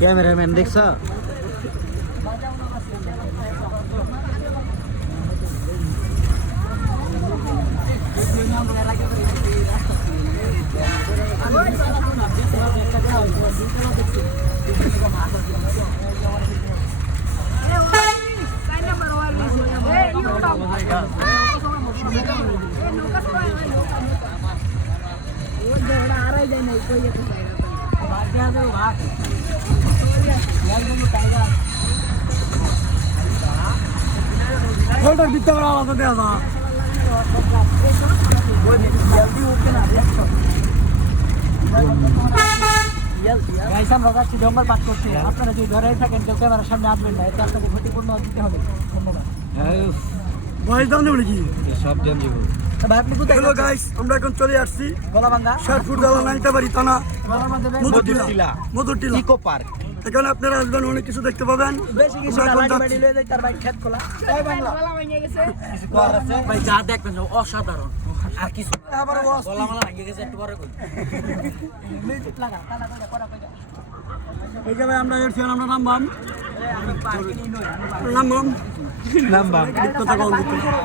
Cameraman দেখছ আমরা যাচ্ছি জঙ্গল পাঠ করছি, আপনারা যদি ধরে থাকেন কেউ ক্যামেরার সামনে আসবেন না, এতে আপনাকে ক্ষতিপূর্ণ দিতে হবে। ধন্যবাদ। সব জন দিব। ভাই আপনি কোথায় হ্যালো গাইস, আমরা এখন চলে আসছি গলাভাঙ্গা শেরপুর জেলা নাইতাবাড়ি থানা মধুরটিলা। মধুরটিলা। Eco park. এখানে আপনারা আসবেন, অনেক কিছু দেখতে পাবেন। বেশি কিছু আমরা না, এখন লাঠি যাচ্ছি। বাড়ি লয়ে যাই তার ভাই খেত খোলা। এই বাংলা ভাই যা দেখবেন অসাধারণ। আর কিছু আবার গলা মালা ভাঙে গেছে একটু পরে কই। মিউজিক লাগা তালা কইরা করা কইরা। এই যে ভাই আমরা এসেছি, আমরা নামবাম আমি পার্কিং নই, আমি নামবাম নাম কথা কম দিতে